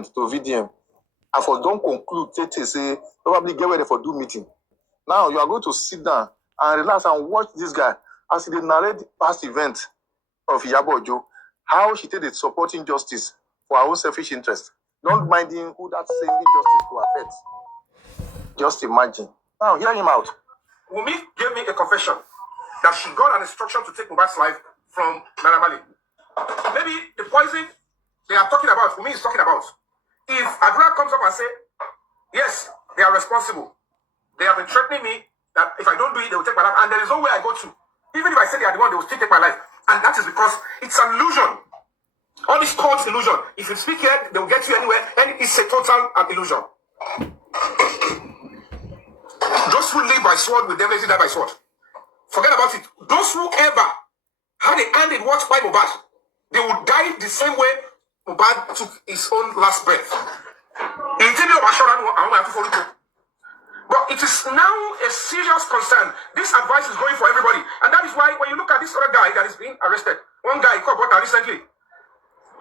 to VDM. And for don't conclude, say probably get ready for do meeting. Now you are going to sit down and relax and watch this guy as he narrate past event of Iyabo Ojo, how she take the supporting justice for her own selfish interest. Don't mind him who that same injustice will affect. Just imagine. Now hear him out. Wummi gave me a confession that she got an instruction to take Mohbad's life from Naramali. Maybe the poison they are talking about, Wummi is talking about. If Adra comes up and say, yes, they are responsible. They have been threatening me that if I don't do it, they will take my life. And there is no way I go to. Even if I say they are the one, they will still take my life. And that is because it's an illusion. All this called illusion. If you speak here, they will get you anywhere. And it's a total illusion. Those who live by sword will definitely die by sword. Forget about it. Those who ever had a hand in what by Mohbad, they would die the same way Mohbad took his own last breath. But it is now a serious concern. This advice is going for everybody. And that is why when you look at this other guy that is being arrested, one guy called Bota recently,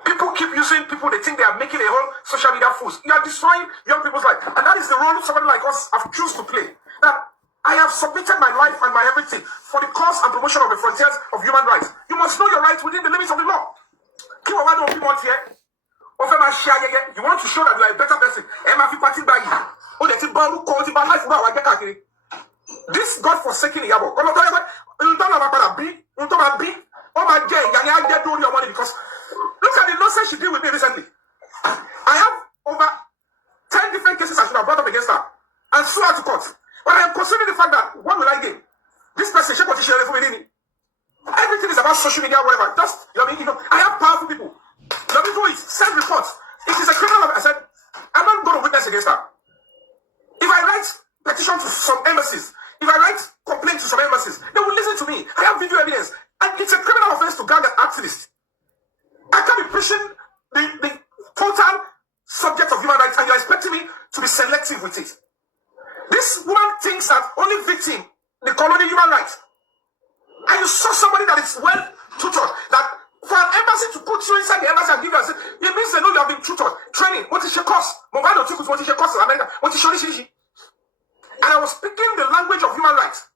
people keep using people, they think they are making a whole social media fools. You are destroying young people's life. And that is the role somebody like us have chosen to play. That I have submitted my life and my everything for the cause and promotion of the frontiers of human rights. You must know your rights within the limits of the law. You want to show that you are a better person. This God-forsaken Iyabo. Because look at the nonsense she did with me recently. I have over 10 different cases I should have brought up against her and sue her to court. But I am considering the fact that what will I gain? This person, everything is about social media, whatever. Just, I have powerful people. Let me do it. Send reports. It is a criminal. I said, I'm not going to witness against her. If I write petition to some embassies, if I write complaint to some embassies, they will listen to me. I have video evidence. And it's a criminal offense to gag an activist. I can't be pushing the total subject of human rights and you're expecting me to be selective with it. This woman thinks that only victim, they call only human rights. And you saw somebody that is well tutored, that for an embassy to put you inside the embassy and give you a it means they know you have been tutored. Training, what is your cost? Mohbad don't take what is your cost in America? What is your issue? And I was speaking the language of human rights.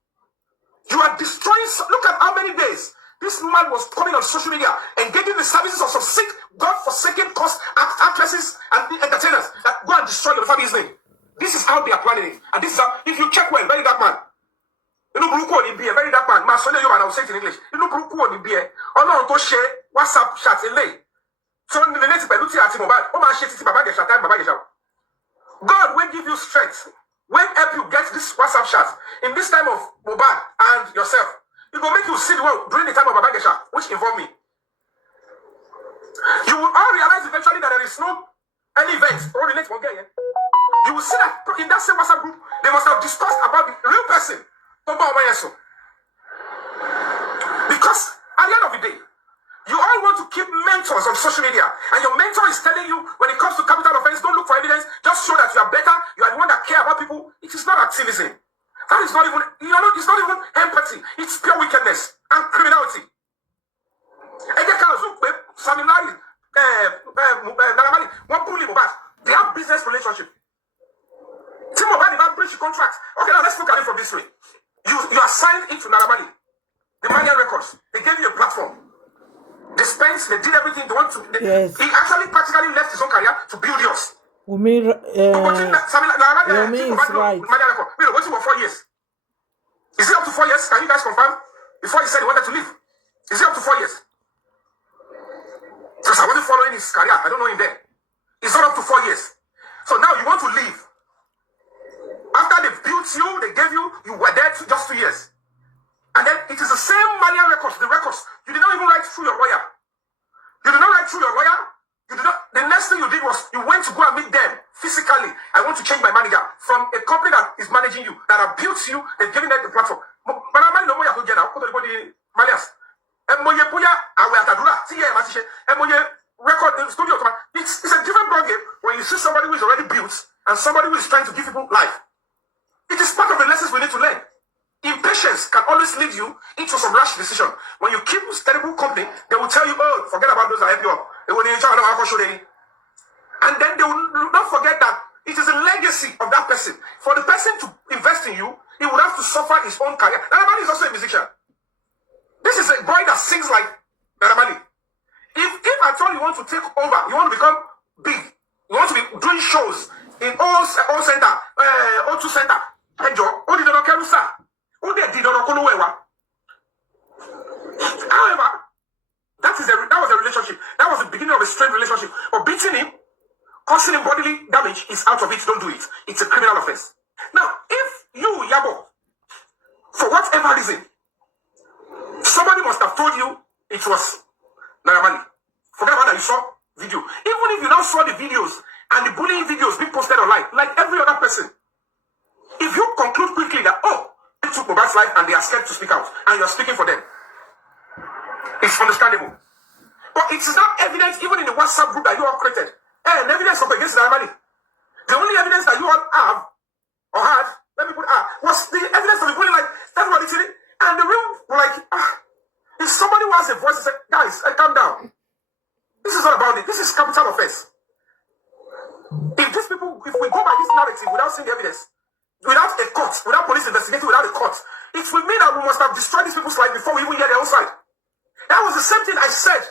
You are destroying, look at how many days this woman was coming on social media, engaging the services of some sick, God-forsaken cost actresses and entertainers that go and destroy the Fabiyi's name. This is how they are planning it. And this is how, if you check well, very dark man. You know, Bruko in beer, very dark man. I will say it in English. You know, Bruko in beer. Oh no, to share WhatsApp chat in lay. So in the latest by looking at Mohbad, oh my shit, God will give you strength. When help you get this WhatsApp chat in this time of Mohbad and yourself, it will make you see the world during the time of Babagesha, which involve me. You will all realize eventually that there is no any event or relate one guy. You will see that in that same WhatsApp group, they must have discussed about the real person. Because at the end of the day, you all want to keep mentors on social media, and your mentor is telling you when it comes to capital offense, don't look for evidence, just show that you are better, you are the one that care about people. It is not activism. That is not even, it's not even empathy. It's pure wickedness and criminality. They have business relationship. Team Mohbad never breach contracts. Okay, now let's look at it from this way. You are signed into Naramali. The Malian records. They gave you a platform. They spent, they did everything they want to. Yes. He actually practically left his own career to build yours. Yomi is right. We're waiting for 4 years. Is it up to 4 years? Can you guys confirm? Before he said he wanted to leave. Is it up to 4 years? Because I wasn't following his career. I don't know him then. It's not up to 4 years. So now you want to leave. After they built you, they gave you, you were there just 2 years. And then it is the same Malian records, the records. You did not even write through your lawyer. You did not write through your lawyer. You did not. The next thing you did was you went to go and meet them physically. I want to change my manager from a company that is managing you, that have built you, they've given them the platform. But I'm not going to get out. Malians. Record the studio. It's a different ballgame when you see somebody who is already built and somebody who is trying to give people life. It is part of the lessons we need to learn. Impatience can always lead you into some rash decision. When you keep this terrible company, they will tell you, oh, forget about those that help you up. And And then they will not forget that it is a legacy of that person. For the person to invest in you, he would have to suffer his own career. Naramali is also a musician. This is a boy that sings like Naramali. If at all you want to take over, you want to become big, you want to be doing shows in all center, O2 center, however, that was a relationship. That was the beginning of a strained relationship. But beating him, causing him bodily damage is out of it. Don't do it. It's a criminal offense. Now, if you, Iyabo, for whatever reason, somebody must have told you it was Naramali. Forget about that, you saw video. Even if you now saw the videos and the bullying videos being posted online, like every other person, if you conclude quickly that, oh, they took Mohbad's life and they are scared to speak out, and you're speaking for them, it's understandable. But it is not evidence, even in the WhatsApp group that you all created, and evidence of against Naramali. The only evidence that you all have, or had, let me put was the evidence of the bullying, like, that's what it's in it. And the room were like, if somebody who has a voice and said, guys, calm down. This is not about it. This is capital offense. If these people, if we go by this narrative without seeing the evidence, without a court, without police investigating, without a court, it will mean that we must have destroyed these people's life before we even hear their own side. That was the same thing I said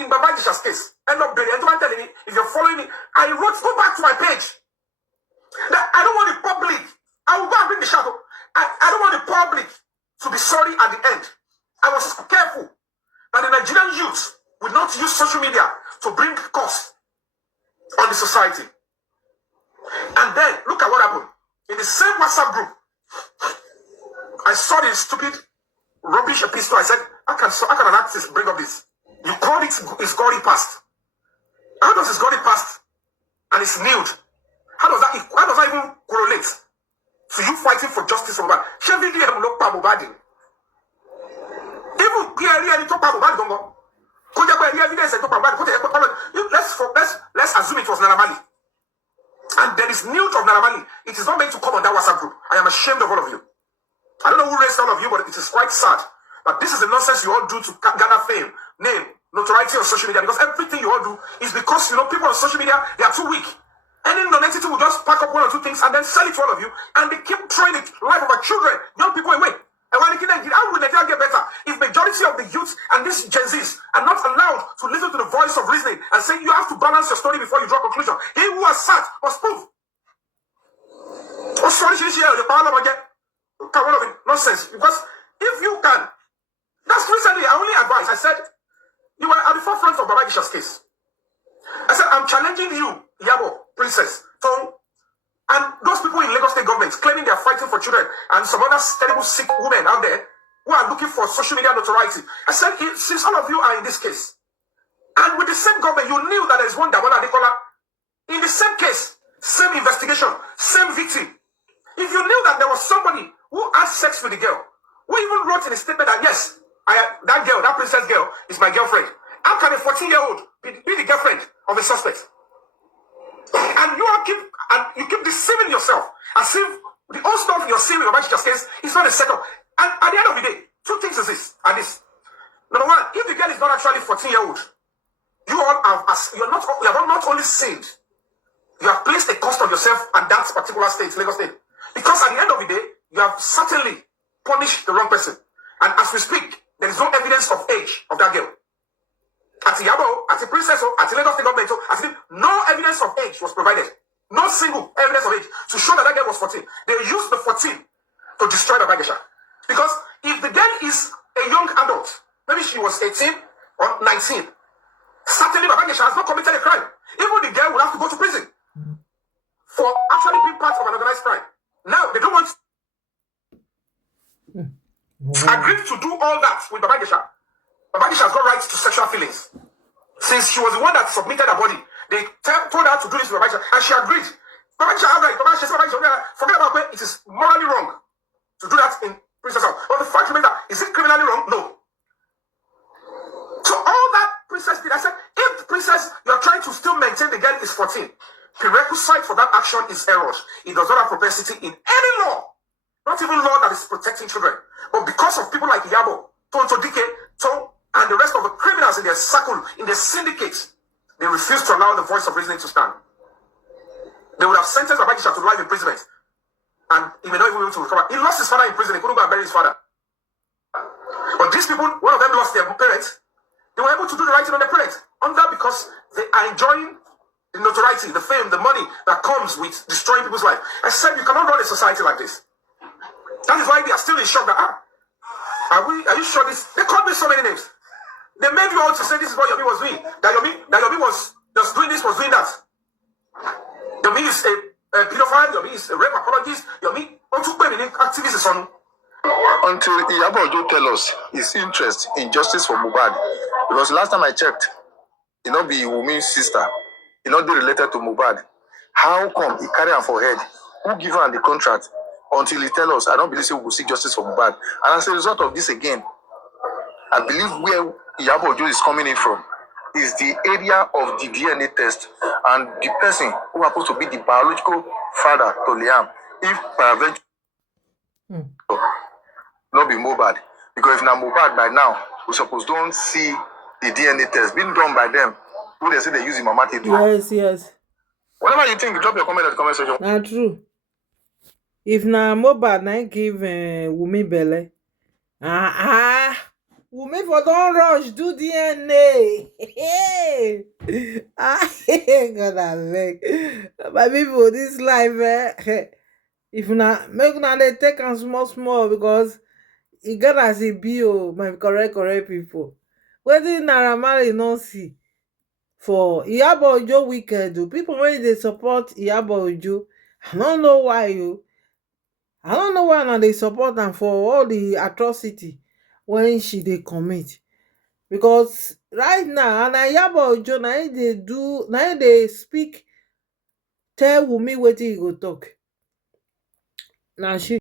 in Babajisha's case. End up burying. And telling me, if you're following me, I wrote, go back to my page. That I don't want the public. I will go and bring the shadow. I don't want the public to be sorry at the end. I was careful that the Nigerian youth would not use social media to bring cost on the society. And then, look at what happened. In the same WhatsApp group, I saw this stupid rubbish epistle. I said, how can an artist bring up this? You called it his glory past. How does his glory past and it's nude? How does that even correlate to you fighting for justice for Mohbad? Even clearly any talk about Mohbad, let's assume it was Naramali. And there is nude of Naramali. It is not meant to come on that WhatsApp group. I am ashamed of all of you. I don't know who raised all of you, but it is quite sad. But this is the nonsense you all do to gather fame, name, notoriety on social media. Because everything you all do is because, people on social media, they are too weak. Any non-entity will just pack up one or two things and then sell it to all of you. And they keep throwing the life of our children, young people away. And when how will Nigeria get better if majority of the youth and these Gen Zs are not allowed to listen to the voice of reasoning and say you have to balance your story before you draw a conclusion? He who has sat must prove. Oh, sorry, the power of one of it nonsense. Because if you can, that's recently I only advised. I said you were at the forefront of Babajisha's case. I said I'm challenging you, Iyabo, Princess, Tom. And those people in Lagos State government claiming they are fighting for children and some other terrible sick women out there who are looking for social media notoriety. I said, since all of you are in this case, and with the same government, you knew that there is one Damola Nicola in the same case, same investigation, same victim. If you knew that there was somebody who had sex with the girl, who even wrote in a statement that yes, that girl, that princess girl, is my girlfriend. How can a 14-year-old be the girlfriend of a suspect? And you keep deceiving yourself as if the old stuff you're seeing in Babajisha's case is not a setup. And at the end of the day, two things is this and this. Number one, if the girl is not actually 14-year-old, you are not only sinned, you have placed a cost on yourself and that particular state, Lagos State. Because at the end of the day, you have certainly punished the wrong person. And as we speak, there is no evidence of age of that girl. At Iyabo, at the princess, at the Lagos State government, no evidence of age was provided. No single evidence of age to show that girl was 14. They used the 14 to destroy the Babajisha. Because if the girl is a young adult, maybe she was 18 or 19, certainly Babajisha has not committed a crime. Even the girl will have to go to prison for actually being part of an organized crime. Now, they don't want agreed to do all that with Babajisha. Babajisha has got rights to sexual feelings. Since she was the one that submitted her body, they told her to do this to Babajisha, and she agreed. Babajisha had right. Forget about it. It is morally wrong to do that in Princess House. But the fact remains that, is it criminally wrong? No. So all that Princess did, I said, if the Princess, you're trying to still maintain the girl is 14, prerequisite for that action is errors. It does not have propensity in any law. Not even law that is protecting children. But because of people like Iyabo, Tonto Dike, Tom, and the rest of the criminals in their circle, in their syndicate, they refused to allow the voice of reasoning to stand. They would have sentenced Babakisha to life imprisonment. And he may not even be able to recover. He lost his father in prison. He couldn't go and bury his father. But these people, one of them lost their parents. They were able to do the right thing on their parents. Because they are enjoying the notoriety, the fame, the money that comes with destroying people's life. I said you cannot run a society like this. That is why they are still in shock that, are you sure this? They called me so many names. They made you all to say this is what Yomi was doing. That Yomi was just doing this, was doing that. Yomi is a pedophile, Yomi is a rape apologist, Yomi activist son. Until Iyabo Ojo tell us his interest in justice for Mohbad. Because last time I checked, he not be Wummi's sister. He not be related to Mohbad. How come he carry her for head? Who give her the contract? Until he tell us, I don't believe we will seek justice for Mohbad. And as a result of this again, I believe where Iyabo Ojo is coming in from is the area of the DNA test and the person who happens to be the biological father to Liam, if peradventure not be Mohbad. Because if now Mohbad by now, we suppose don't see the DNA test being done by them. Who they say they use him mama to do. Yes. Whatever you think, drop your comment in the comment section. Na true. If na Mohbad na give Wummi belle, Wummi for don rush do DNA. God abeg. My people, this life, if na make una dey take am small because e get as e be my correct people. Wetin Naira Marley no see for Iyabo Ojo wicked people wey dey support Iyabo Ojo, I no know why I don't know why now they support am for all the atrocity when she dey commit. Because right now, na Iyabo Ojo na him dey do, na him dey speak, tell Wunmi wetin he go talk. Na she